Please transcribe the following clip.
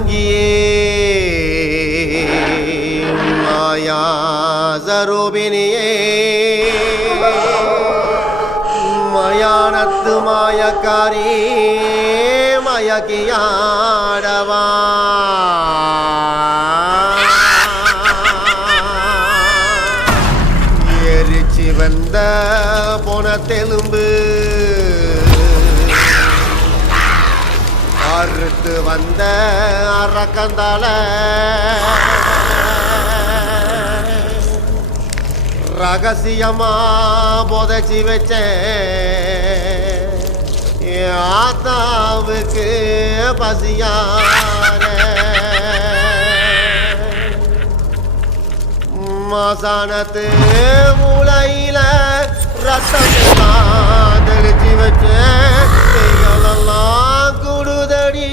மாதங்கியே மாயா சரூபினியே மயானத்து மாயக்காரி மயக்கியாடவா எரிச்சி வந்த பொனத்தெலும்பு அறுத்து வந்த அரக்கந்தால ரகசியமா புதைச்சி வச்ச ஆத்தாவுக்கு பசியார மசானத்து மூளையில ரத்தம் தெளிச்சு வச்ச கைகளெல்லாம் குடுதடி